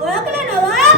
ओळखलं नवा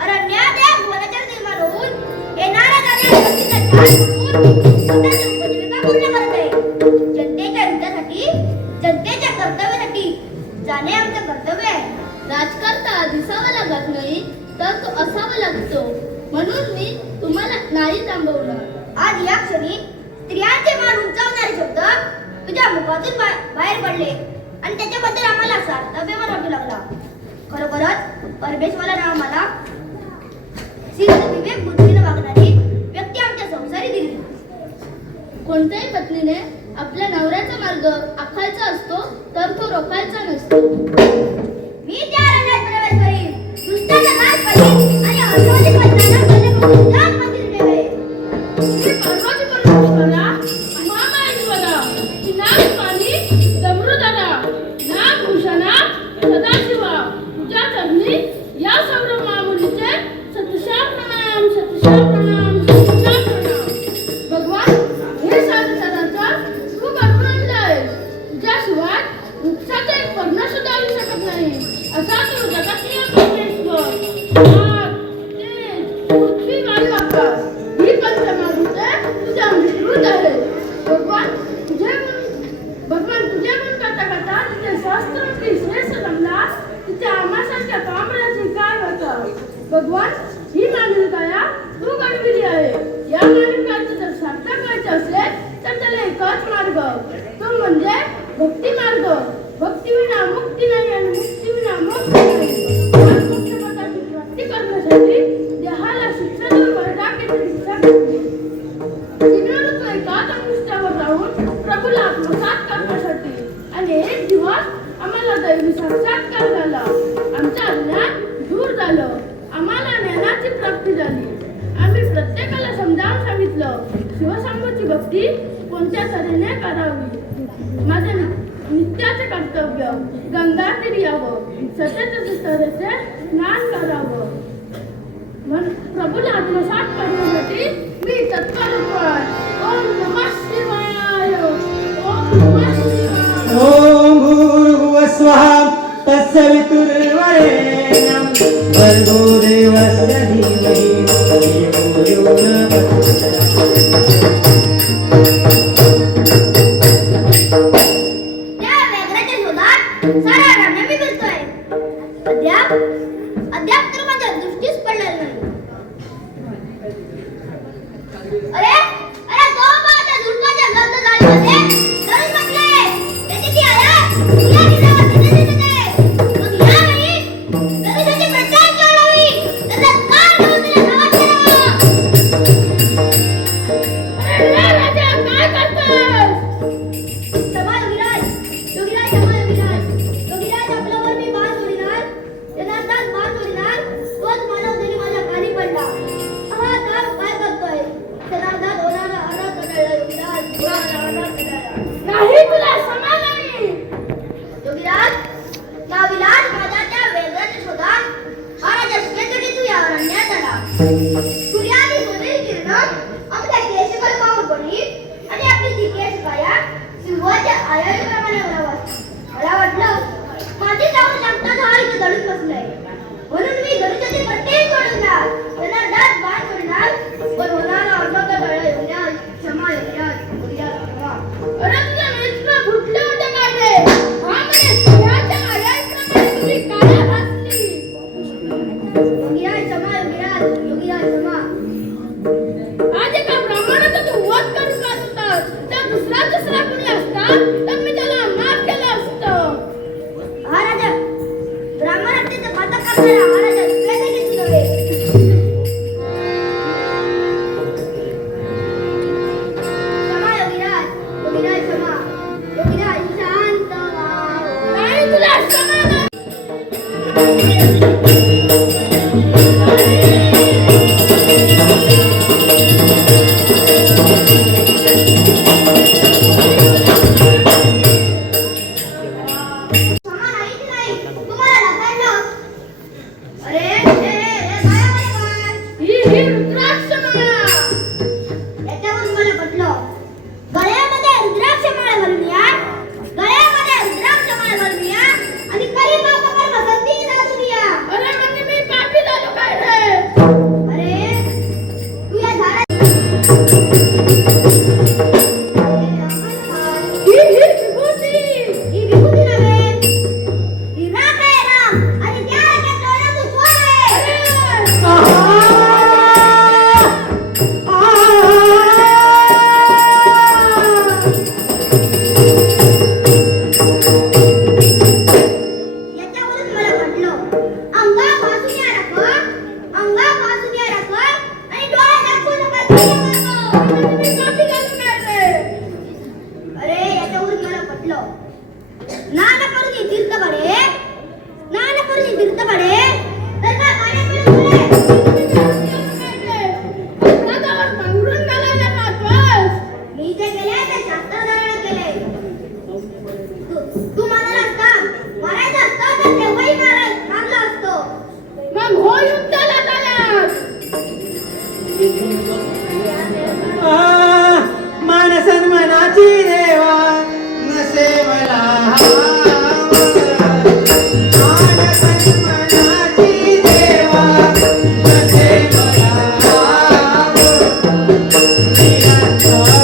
अरण्यात एक वनचर निर्माण होऊन येणाऱ्या जनतेच्या हितासाठी, जनतेच्या कर्तव्यासाठी जाणे आमचे कर्तव्य आहे. राजकारता दिसावा लागत नाही तर तो असावा लागतो, म्हणून मी तुम्हाला नाही थांबवलं. आज या क्षणी स्त्रियांचे मान उंचावणारे शब्द तुझ्या मुखातून बाहेर पडले आणि त्याच्याबद्दल आम्हाला सार्थ अभिमान वाटू लागला. खरोखरच परमेश्वराने आम्हाला सिद्ध विवेक बुद्धीने वागणारी व्यक्ती आमच्या संसारी दिली. कोणत्याही पत्नीने आपल्या नवऱ्याचा मार्ग आखायचा असतो तर तो रोखायचा नसतो. मी त्या रण्यात प्रवेश करीन, दुष्टाचा नाश करीन आणि अर्धवटी पत्न्यांना माझ्या मंदिर ठेवे. पार्वती परमेश्वरा, महामाहेश्वरा, नाग पाणी दमृदरा, नाग भूषणा, सदाशिवा, तुझ्या चरणी या सर्व महामुलीचे सतशा प्रणाम, सतशा प्रणाम, सतशा प्रणाम. भगवान, हे संसाराचा तू बनवून आणलाय. तुझ्याशिवाय वृक्षाचे एक पर्ण सुद्धा येऊ शकत नाही असा तू जगातील परमेश्वर. नाग, तेज, पृथ्वी, वायू, आकाश ही पंचमहाभूते तुझ्या विस्तृत आहेत. भगवान तुझे गुण करता करता तुझे सहस्त्र श्रेष्ठ जमला, तिच्या आमासारख्या कामराची काय होता. भगवान, ही मानविकाया तू घडविली आहे. या मानविकाचं जर सार्थक व्हायचं असेल तर त्याला एकच मार्ग, तो म्हणजे भक्ती मार्ग. भक्ती विना मुक्ती नाही आणि मुक्ती विना मोक्ष नाही. मोक्षपथाची प्राप्ती करण्यासाठी देहाला शिक्षा देऊन वैराग्याची शिक्षा घेतली. दिनरूप एकाच अनुष्ठावर राहून प्रभूला आत्मसात करण्यासाठी आणि एक दिवस आम्हाला दैवी साक्षात्कार झाला. आमचं अज्ञान दूर झालं, आम्हाला ज्ञानाची प्राप्ती झाली. आम्ही प्रत्येकाला समजावून सांगितलं शिवशंभूची भक्ती कोणत्या तऱ्हेने करावी. माझे नित्याचे कर्तव्य गंगा तीरी यावं, सत्यतेचे तऱ्हेचे स्नान करावं. प्रभूला आत्मसात करण्यासाठी मी तत्पर उपाय. ओम नमः शिवाय, ओम नमः शिवाय. ओम भूर्भुवः स्वः तत्सवितुर्वरेण्यं भर्गो देवस्य धीमहि धियो यो न प्रचोदयात्. त्या व्याघ्राच्या शोधात सारा रम्य मी फिरतोय. अद्याप तर माझ्या दृष्टीस पडलेलं नाही. अरे अरे तो माझ्या झुडपाच्या गर्द जाळीमध्ये धरून बसले. त्याची ती आया तुला दिसत नाही. मग यावेळी जरी त्याची प्रत्येक केळवी त्याचा कान घेऊन त्याला धावत फिरावं. अरे राजा, काय करतोस? क्षमा योगीराज, योगीराज, क्षमा योगीराज. योगीराज, आपल्यावर मी बाण सोडणार, जनार्दन बाण सोडणार, तोच मानव तरी माझ्या खाली पडला. हा दाव काय करतोय? जनार्दन होणारा अनाथ कळला योगीराज, होणारा अनाथ कळला. मी माफी घालून येते. अरे याच्यावरून मला पटलं. नाना करून ये तीर्थकडे, नाना करून ये तीर्थकडे, तर काय पाण्याकडे गेले? अपराधावर पांघरून घालायला मागतोस. मी जे केले ते शास्त्रधारण केले. तू म्हणाला असता मारायचं असतं तर तेव्हाही मारला असतो. मग हो युद्धाला चालत. मान सन्मानाची देवा नसे मला मान सन्मानाची देवा नसे मला निरंतर राहो हे नाव निरंतर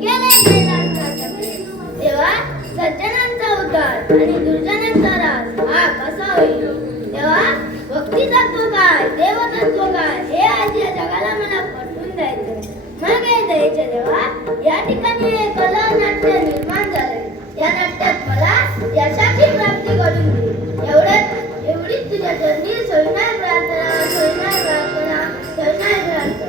गेले आणि दुर्जनांचा राज हा कसा होईल? तेव्हा भक्ती तत्व काय, देवतत्व काय हे आज या जगाला मला पटवून द्यायचं. मग हे द्यायचे देवा, या ठिकाणी एक कला नाट्य निर्माण झाले. या नाट्यात मला यशाची प्राप्ती करून दे. एवढीच तुझ्या चरणी सोयीनार प्रार्थना, सोयीनार प्रार्थना, सोयीनार प्रार्थना.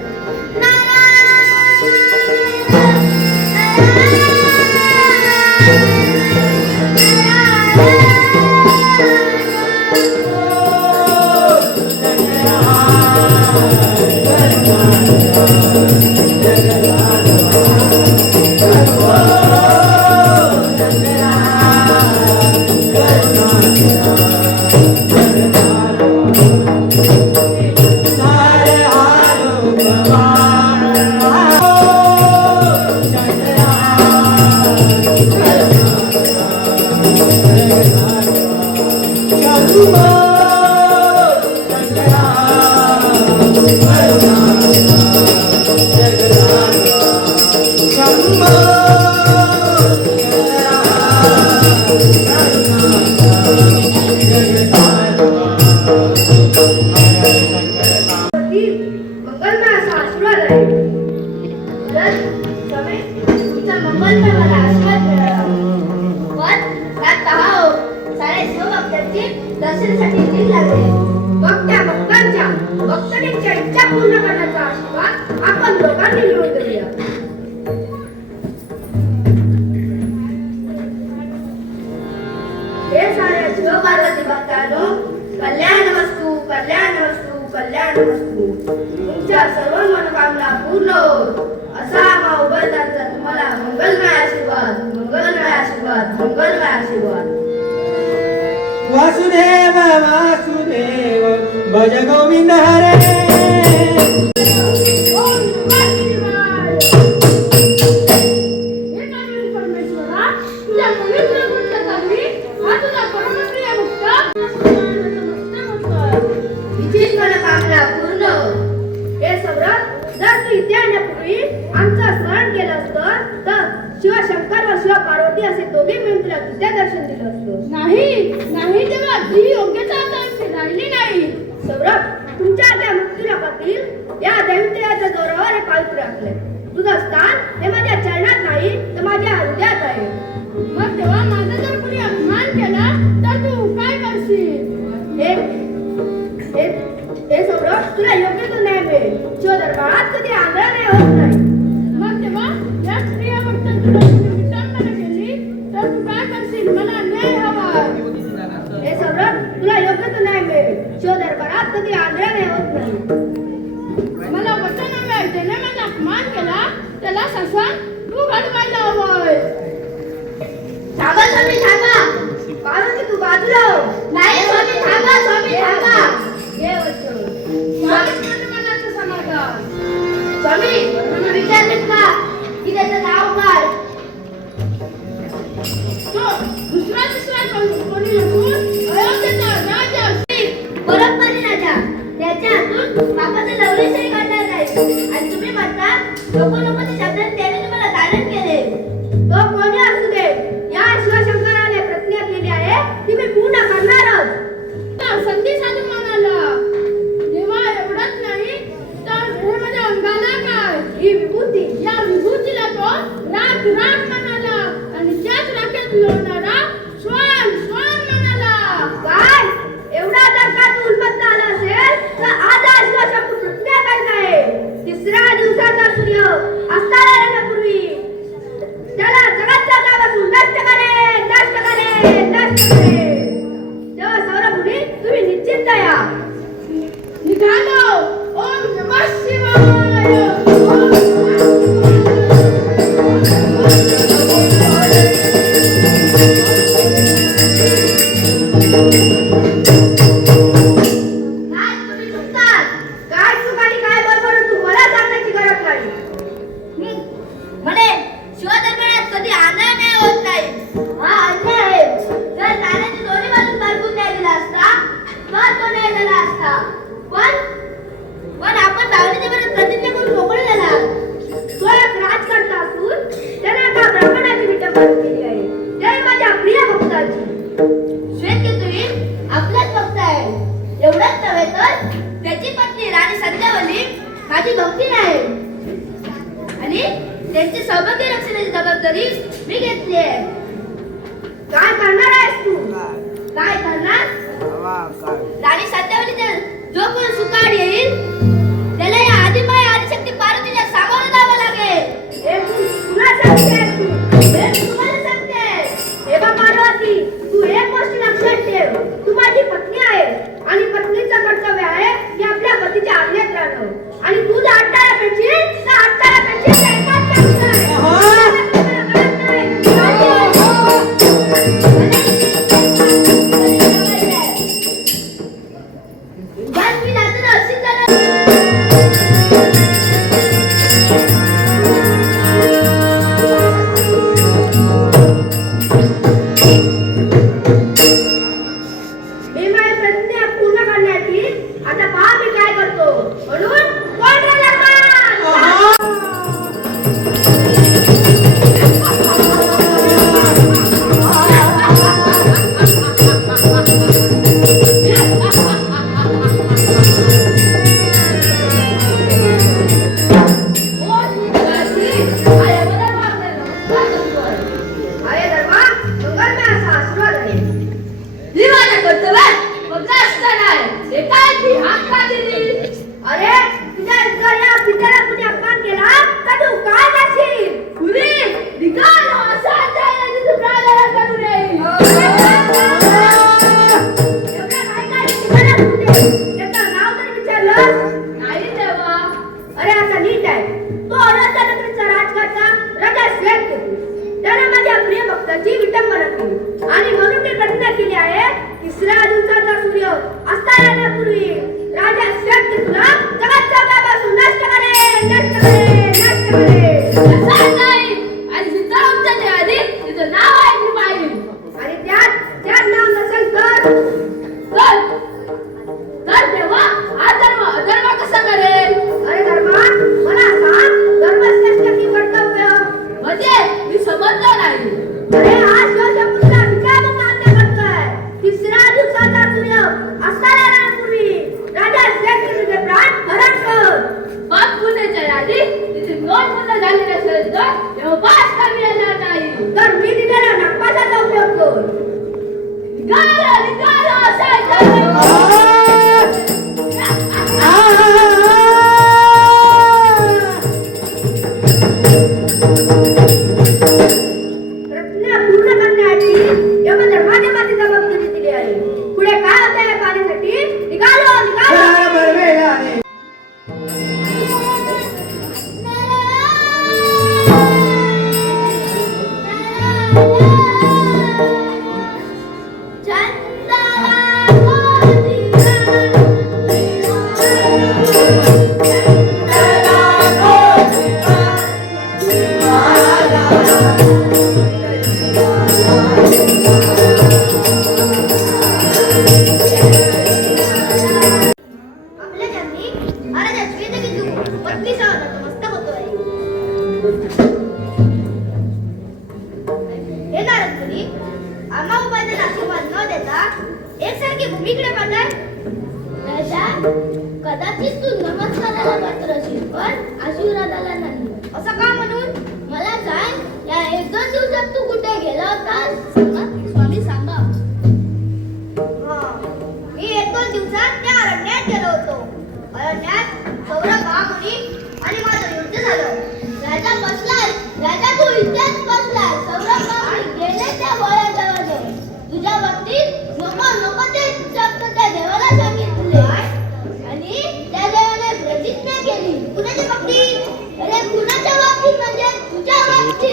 मंगलमय असा आशीर्वाद आहे. स्वामी, तुमचा मंगलमय मला आशीर्वाद मिळाला. पण त्यात पहा, सारे शिवभक्तांची दर्शनासाठी भीड लागले. मग त्या भक्तांच्या भक्तनीच्या इच्छा पूर्ण करण्याचा आशीर्वाद आपण लोकांनी मिळवून देऊया. हे सारे शिवपार्वती भक्तांनो, कल्याणमस्तु, कल्याणमस्तु, कल्याणमस्तु. तुमच्या सर्व मनोकामना पूर्ण होत असा हा उभयतांचा तुम्हाला मंगलमय आशीर्वाद, मंगलमय आशीर्वाद, मंगलमय आशीर्वाद. वासुदेव वासुदेव भज गोविंद हरे. ओम नमः शिवाय. हे कामवीर परमेश्वरा, तुझ्या पवित्र गुणगानाने हा तुझा परमप्रिय भक्त नमस्ते म्हणतोय. हिचीच मनोकामना पूर्ण होत. हे सौरभ, जर तू इथे येण्यापूर्वी आमचं स्मरण केलं असतं तर शिवशंकर व शिव पार्वती असे दोघे मिळून तुला तुझ्या दर्शन दिलं असतं. नाही तेव्हा ती योग्यता आता राहिली नाही. सौरभ, तुमच्या त्या मुक्तिलोकातील या दैवतेच्या जोरावर हे पावित्र्य राखले. तुझं स्थान हे माझ्या चरणात नाही तर माझ्या हृदयात आहे. मग तेव्हा माझा जर कुणी अपमान केला तर तू काय करशील? हे सौरभ, तुला योग्य तो न्याय मिळेल. शिव दरबारात कधी आंधळा नाही होत नाही. मग तेव्हा या स्त्रिया फक्त तुला विटंबना केली तर तू काय करशील? मला न्याय हवा. हे सौरभ, तुला योग्य तो न्याय मिळेल. शिव दरबारात कधी आंधळा नाही होत नाही. मला वचन हवे, ज्याने माझा अपमान केला त्याला शासन तू घडवायला हवंय. थांबा स्वामी, थांबा. पार्वती, तू बाजूला हो. नाही स्वामी, थांबा. स्वामी, थांबा. हे वचन स्वामी मनाचं समाधान. स्वामी, तुम्ही विचारलेत का की त्याचं नाव काय? तो दुसरा कोणी नसून अयोध्येचा राजा. बरोबर राजा. त्याच्या हातून पापाचे लवलेशही काढणार नाही. आणि तुम्ही म्हणता लोक शब्दात त्याने तुम्हाला धारण केले. तो कोणी असू दे, या शिवशंकराने प्रतिज्ञा केली आहे ती मी पूर्ण करणारच. संधी साधू म्हणाला, देवा एवढंच नाही तर हे माझ्या अंगाला काय ही विभूती, या विभूतीला तो राख राख म्हणाला आणि त्याच राखेत लोळणारा श्वान श्वान म्हणाला. काय एवढा जर का तू उन्मत्त आला असेल तर आज शिवशंकर प्रतिज्ञा करताय. तिसऱ्या दिवसाचा सूर्य अस्ताला येण्यापूर्वी त्याला जगाच्या जागापासून नष्ट करे, नष्ट करे, नष्ट करे. तेव्हा सौरभ मुनी, तुम्ही निश्चिंत या. निघालो. ओम नमः शिवाय. ओम काय तुम्ही चुकतात. काय चूक आणि काय बरोबर तू मला सांगण्याची गरज नाही. म्हणे शिवदरबारात कधी आंधळा नाही होत नाही. हा अन्याय आहे. जर नाण्याच्या दोन्ही बाजून बरकून न्याय दिला असता तर तो न्याय झाला असता. पण आपण भावनेच्या बरोबर प्रतिज्ञा करून मोकळे झाला. तो एक राजकर्ता असून त्याने एका ब्राह्मणाची विटंबना केली आहे. ते माझ्या प्रिय भक्ताची. माझी भक्ती नाही आणि त्यांची सौभाग्य रक्षणाची जबाबदारी मी घेतली आहे. काय करणार आहेस तू? काय करणार? राणी सत्यावलीचा जो कोण सुकाळ येईल त्याला या आदिमाय आदिशक्ती पार्वतीच्या सामोरं जावं लागेल. हे तुला सांगतेस तू, हे तुम्हाला सांगतेस. हे बा पार्वती, तू एक गोष्ट लक्षात ठेव. तू माझी पत्नी आहे आणि पत्नीचं कर्तव्य आहे की आपल्या पतीच्या आज्ञेत राहणं. आणि तू जर अट्टाला पेटशील तर अट्टाला पेटशील एकाच लागतंय. मी जाताना अशीच मी माझी प्रतिज्ञा पूर्ण करण्याची आता पहा मी काय करतो. म्हणून कोण राहिला अरे तुझ्या जर या पित्याला कुणी अपमान केला तर तू काय करशील? कुणी निकाल असा जायला तुझं प्राणाला करू नये. एवढं काय काय निघाला तुझे? त्याचं नाव तरी विचारलं नाही देवा. अरे आता नीट आहे. तो राजा नगरीचा राजकारचा राजा श्वेत त्याने माझ्या प्रिय भक्ताची विटंबना केली आणि म्हणून मी प्रतिज्ञा केली आहे तिसऱ्या दिवसाचा सूर्य अस्तायण्यापूर्वी राजा श्वेत तुला जगाच्या गावापासून नष्ट करेल, नष्ट करेल, नष्ट करेल. असं नाही. आणि सीतारामच्या देवाने तिचं नाव ऐकलं पाहिजे आणि त्यात नाव नसेल तर देवा हा धर्म अधर्म कसा करेल? अरे धर्मा मला सांग, धर्म श्रेष्ठ की कर्तव्य? म्हणजे मी समजलं नाही. अरे हा शिवशंभूचा विचार मान्य करतोय. तिसऱ्या दिवसाचा सूर्य अस्तायण्यापूर्वी राजा श्वेत तुझे प्राण हरण कर. पाच पुण्याच्या यादी तिथे नोंद पूर्ण झाली नसेल तर देवपास कमी येणार नाही. तर मी दिलेल्या नागपाशाचा उपयोग कर. निघालो निघालो असायचं. प्रतिज्ञा पूर्ण करण्याची यमधर्माने माझी जबाबदारी दिली आहे. पुढे काय होतं या पाण्यासाठी? निघालो निघालो. बरं आपल्या ज्यांनी महाराजा श्वेतकेतू पत्नीसह नतमस्तक होतोय. हे नारद मुनी, आम्हा उपाध्याला आशीर्वाद न देता एकसारखी भूमीकडे पाहताय. राजा, कदाचित तू नमस्काराला पात्र असेल पण आशीर्वादाला नाही. असं का म्हणून? मला सांग, या 1-2 दिवसात तू कुठे गेला होतास? स्वामी सांगा. मी 1-2 दिवसात त्या अरण्यात गेलो होतो. अरण्यात सौरभ महामुनी आणि माझं युद्ध झालं. राजा बसलाय. राजा तू इथेच बसलाय. सौरभ महामुनी गेले त्या गोळ्याजवळ. तुझ्या बाबतीत नको नको ते शब्द त्या देवाला सांगितले आणि त्या देवाने प्रतिज्ञा केली. कुणाच्या बाबतीत? अरे कुणाच्या बाबतीत म्हणजे तुझ्या बाबतीत.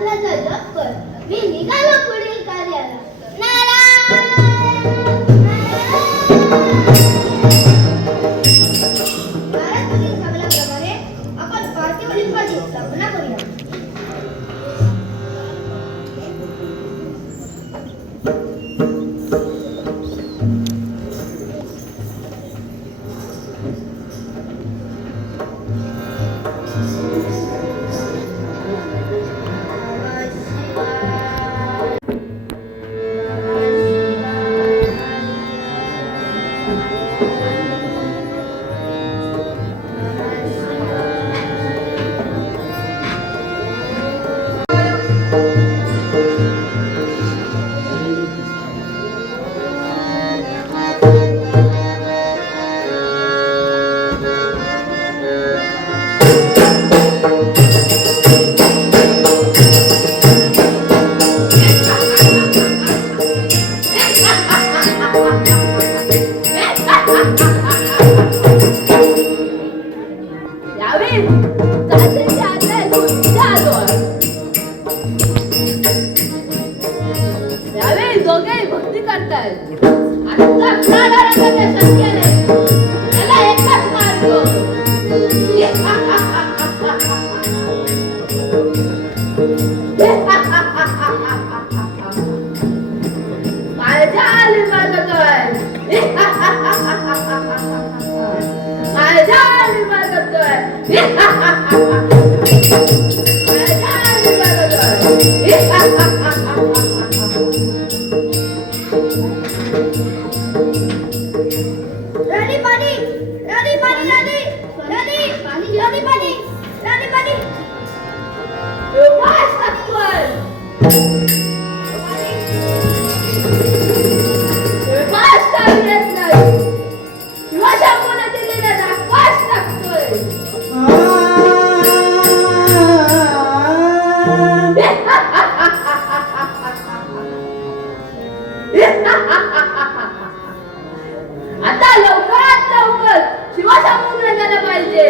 मंत्राचा जप कर. मी निघालो पुढील कार्याला. नारायण महाराज मुनी सांगल्याप्रमाणे आपण पार्थिव लिंगाची स्थापना करूया. आता लवकरात लवकर शिवशामून रंगायला पाहिजे.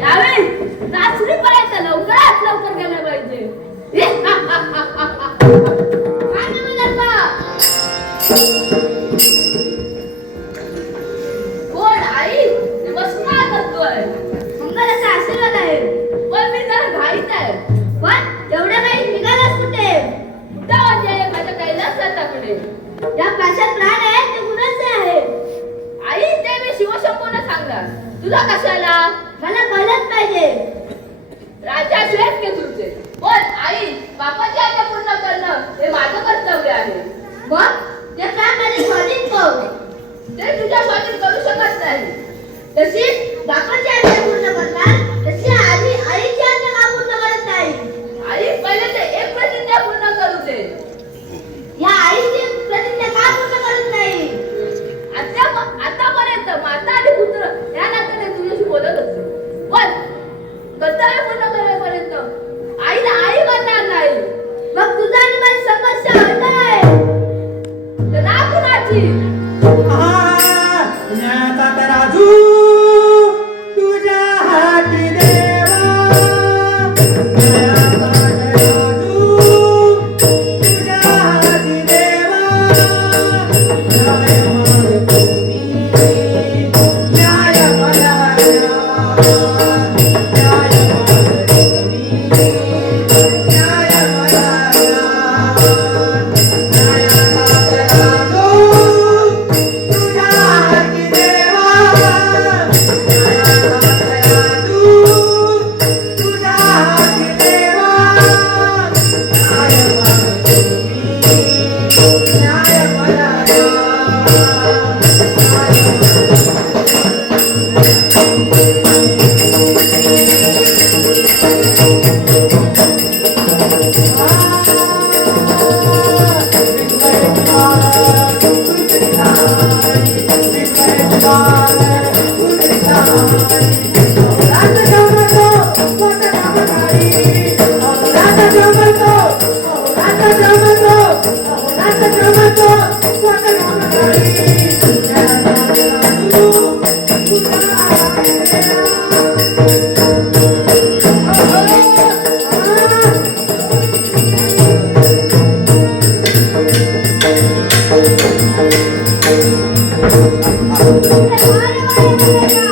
यावेळी रात्रीपर्यंत लवकरात लवकर गेलं पाहिजे.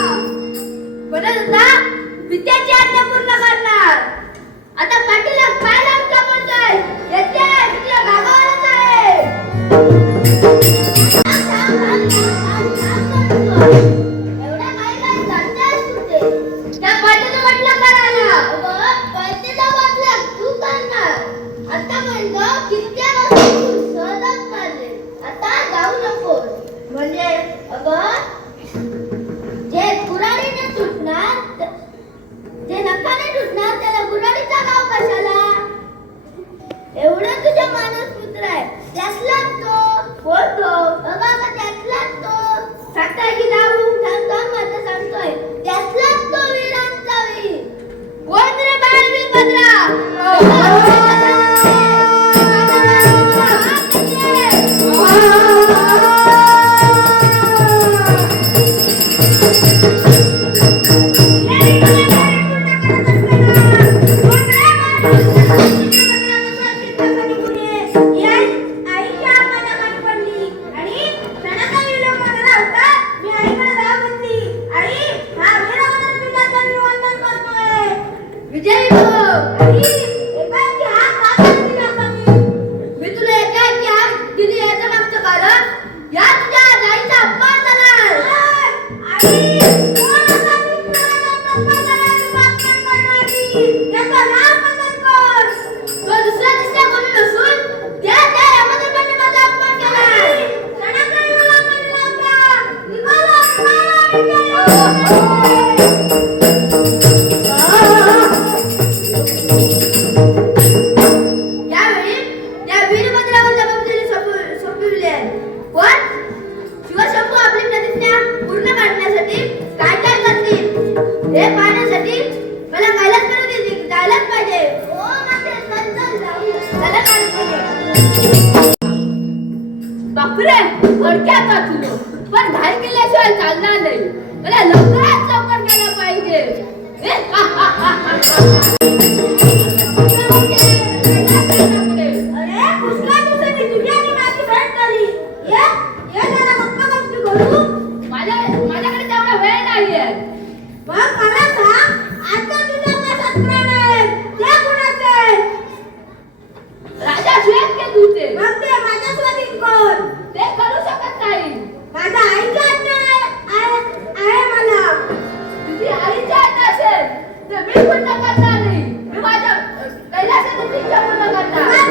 म्हणत होता विद्याची आज्ञा पूर्ण करणार. आता पाठीला काय लावता बोलताय? येते तुझ्या गावावरच आहे. एवढ्या काही काय जाणतेस तू ते? त्या पाठीचं म्हटलं करायला. पाठीचं म्हटलं तू करणार. आता म्हणलं किती वस्तू सहजच मारले. आता जाऊ नकोस. म्हणजे अगं जे कुऱ्हाडीने तुटणार जे नखाने तुटणार त्याला कुऱ्हाडीचा गाव कशाला? एवढं तुझ्या माणूस पुत्र आहे त्यातलाच तो बोलतो बघा का त्यातलाच तो सांगताय की जाऊ सांगतो आता सांगतोय त्यातलाच तो वीरांचा वीर कोण रे बाळ वीरभद्रा? विजय हो आणि एकाएकी हात का दिला कमी? मी तुला एकाएकी हात दिली याचं मागचं कारण या तुझ्या जाईचा अपमान झाला. आई कोण असा मित्राला अपमान करायला मागणी करणारी? त्याचा नाव बदल कर. तो दुसऱ्या कोणी नसून त्या यामधून माझा अपमान केला. सणाकडे मला म्हणला का यावेळी त्या वीरभद्रावर जबाबदारी सोपविली आहे. पण शिवशंभू आपली प्रतिज्ञा पूर्ण करण्यासाठी काय काय करतील हे पाहण्यासाठी मला कैलासपर्यंत जायलाच पाहिजे. हो माते चल जाऊया. चला काय बापरे थोडक्यात वाचलो पण घाई केल्याशिवाय चालणार नाही. मला लवकरात लवकर केलं पाहिजे. अरे पुष्कळ दिवसांनी तुझी आणि माझी भेट झाली. ये जरा गप्पा गोष्टी करू. माझ्याकडे तेवढा वेळ नाहीये. मग मला सांग आता तुझा कसा प्राण आहे ते कोणाचे? राजा श्वेत के दूते मग ते माझ्या स्वाधीन कोण? ते करू शकत नाही. माझ्या आईचा आज्ञा आहे मला. तुझी आईच्या आज्ञा असेल तर मी पूर्ण करणार नाही. मी माझ्या कैलासाची इच्छा पूर्ण करणार.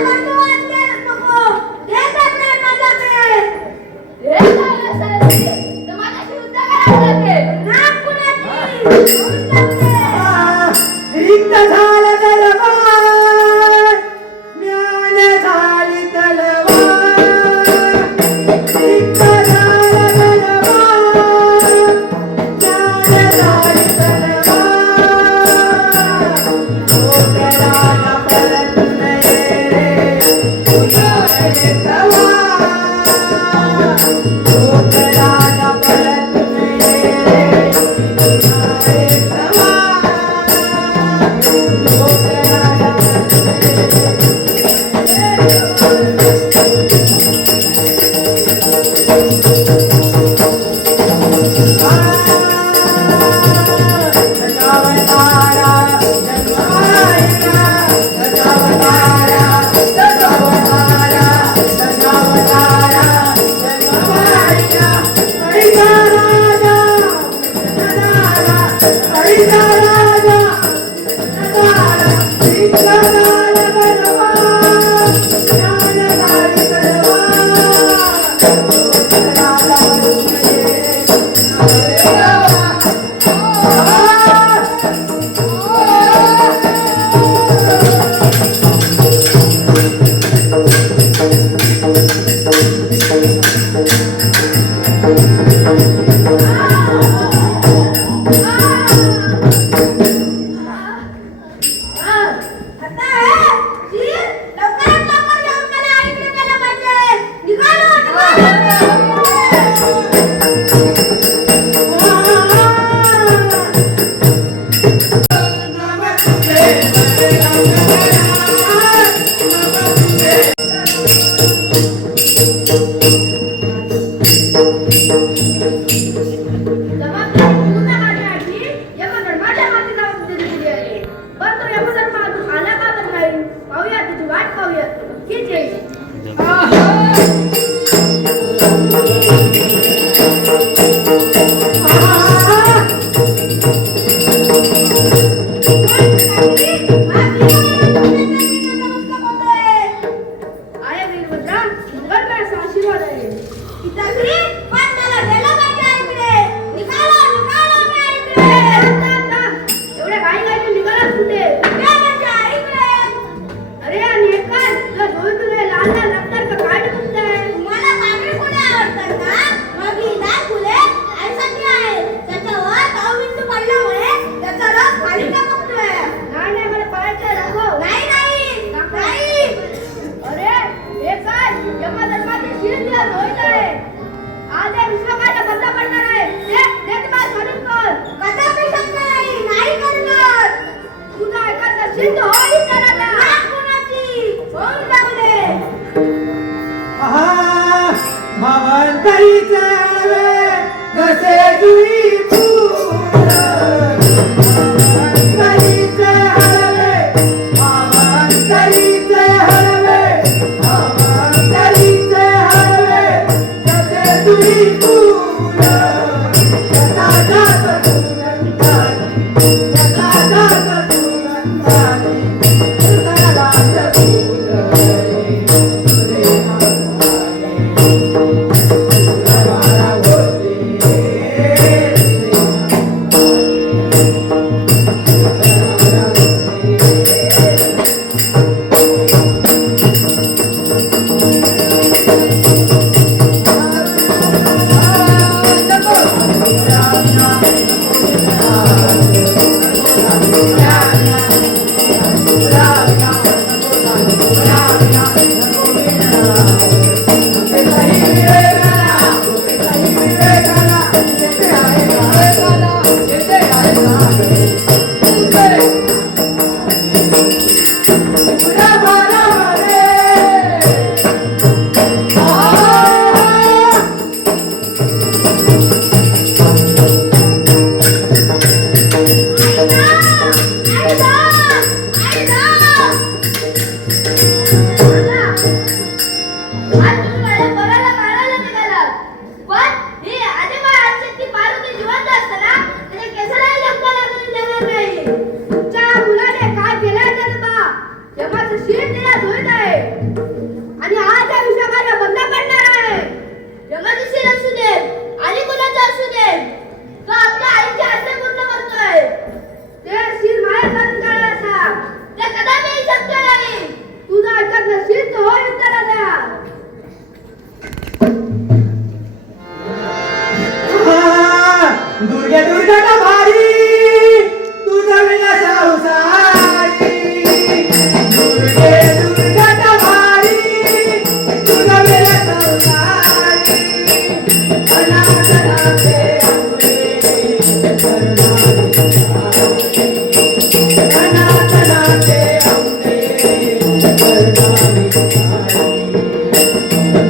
तुरी फूल अंतरीचे हरवे अंतरीचे हरवे अंतरीचे हरवे जसे तुरी फूल जसा जात सुगंधाने जसा जात सुगंधाने सुगंधात फूल तुझे आणि आज हा विश्वकार्य बंद पडणार आहे. जगाची शील असू दे आणि कुणाचा असू दे, तो आपल्या आईची आज्ञा पूर्ण करतोय. ते शील माया करून काढायला सांग. ते कदापि शक्य नाही. तुझं ऐकत नशील तर हो युद्धाला द्या. दुर्गे दुर्गा भारी तुझा विनाश अवसारी दुर्गे दुर्गा भारी तुझा विनाश अवसारी अनाथनाथे अंबे अनाथनाथे अंबे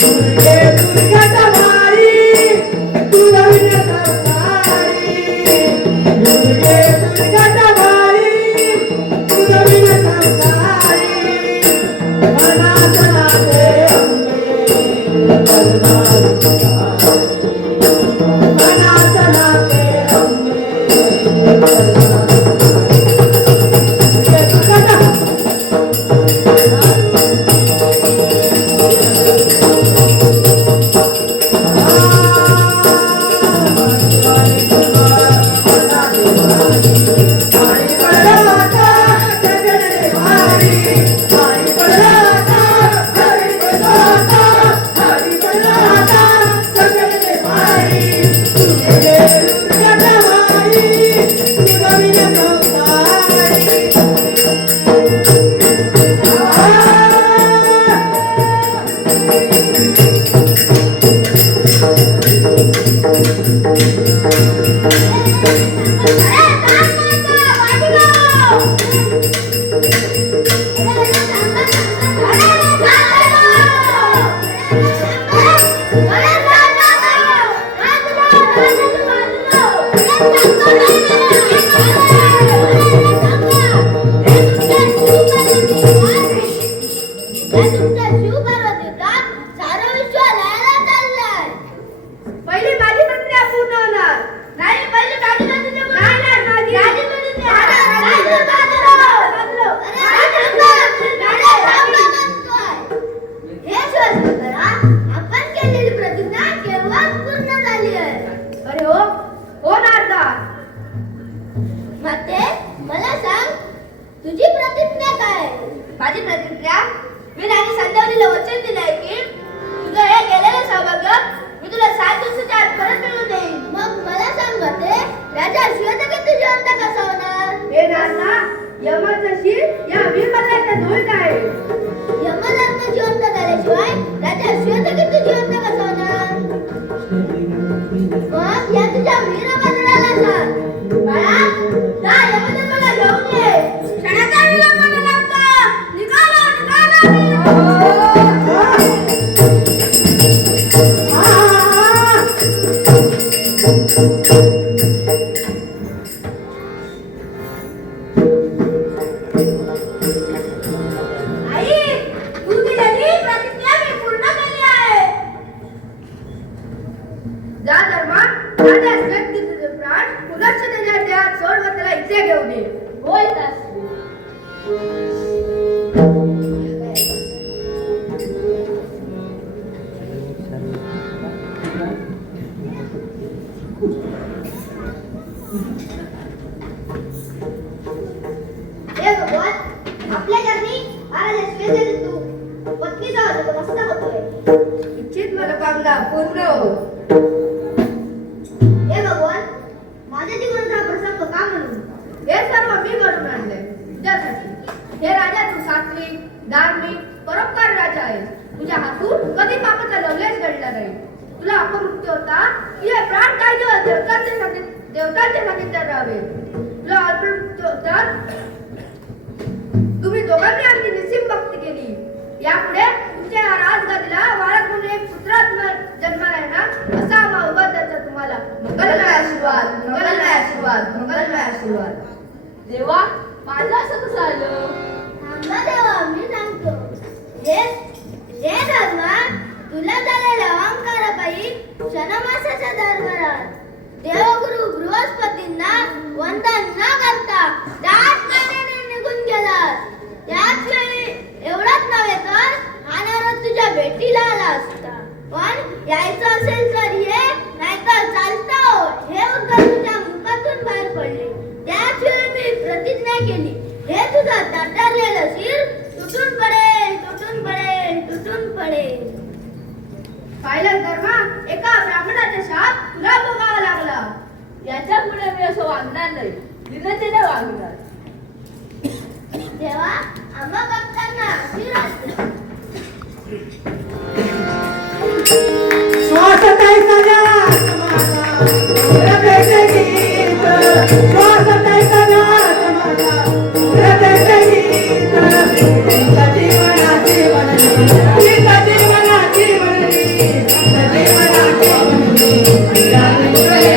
दुर्गे दुर्गा भारी तुझा विनाश अवसारी दुर्गे दुर्गा भारी तुझा विनाश अवसारी अनाथनाथे अंबे अनाथनाथे माझी प्रतिज्ञा मी राणी संध्यावलीला वचन दिलंय की तुझं हे गेलेलं सौभाग्य मी तुला 7 दिवसाच्या आत परत मिळवून देईन. मग मला सांग ते राजा शिवता किती जिवंत कसा होणार? हे राजा यमाचा शीर या वीरभद्राच्या धुळीत आहे. यमधर्म जिवंत झाल्याशिवाय राजा शिवता किती जिवंत कसा होणार? मग या तुझ्या वीरभद्राला सांग बाळा जा यमधर्माला घेऊन ये. क्षणाचा विलंब न लावता निघालो निघालो. राजा व्यक्ती तुझे प्राण पुनश्च त्याच्या देहात सोड व त्याला इथे घेऊ दे. होय दास. हे भगवान, आपल्या चरणी महाराज यशस्वी तू पत्नीचा होतो मस्त होतोय. इच्छित मनोकामना पूर्ण हो. हे भगवान, माझ्या जीवनाचा प्रसंग का म्हणून? हे सर्व मी घडून आणले तुझ्यासाठी. हे राजा तू सात्विक, धार्मिक, परोपकार राजा आहेस. तुझ्या हातून कधी पापाचा लवलेश घडला नाही. तुला अपमृत्यू होता की हे प्राण काय दिवस देवतांच्या सांगितल्यात राहावे. तुला अपमृत्यू होता तुम्ही दोघांनी आमची निस्सीम भक्ती केली. यापुढे तुमच्या या राजगादीला वारस म्हणून एक पुत्रात्मा जन्माला येणार असा आम्हा उभा त्याचा तुम्हाला मंगलमय आशीर्वाद, मंगलमय आशीर्वाद, मंगलमय आशीर्वाद. देवा माझं असं कसं आलं? थांबा देवा, मी सांगतो. हे धर्मा, तुला झालेल्या अहंकारापायी क्षणमासाच्या दरबारात देवगुरु बृहस्पतींना वंदन न करता दाटपणाने निघून गेलास. त्याच वेळी एवढाच नव्हे तर अनावरात तुझ्या भेटीला आला असता. पण यायचं असेल तर ये, नाहीतर चालता हो, हे उद्गार तुझ्या मुखातून बाहेर पडले. त्याच वेळी मी प्रतिज्ञा केली, हे तुझं दट्टरलेलं शिर तुटून पडेल, तुटून पडेल, तुटून पडेल. पाहिलं धर्मा, एका ब्राह्मणाचा शाप तुला भोगावा लागला. याच्या पुढे मी असं वागणार नाही. विनंतीने वागणार. तेव्हा आम्हा भक्तांना आशीर्वाद द्या. श्वास तैसा ध्यास माझा, हृदयाचे गीत. श्वास तैसा ध्यास माझा, हृदयाचे गीत. गीत जीवनाची बनली, गीत जीवनाची बनली, गीत जीवनाची बनली. गाणी पुढे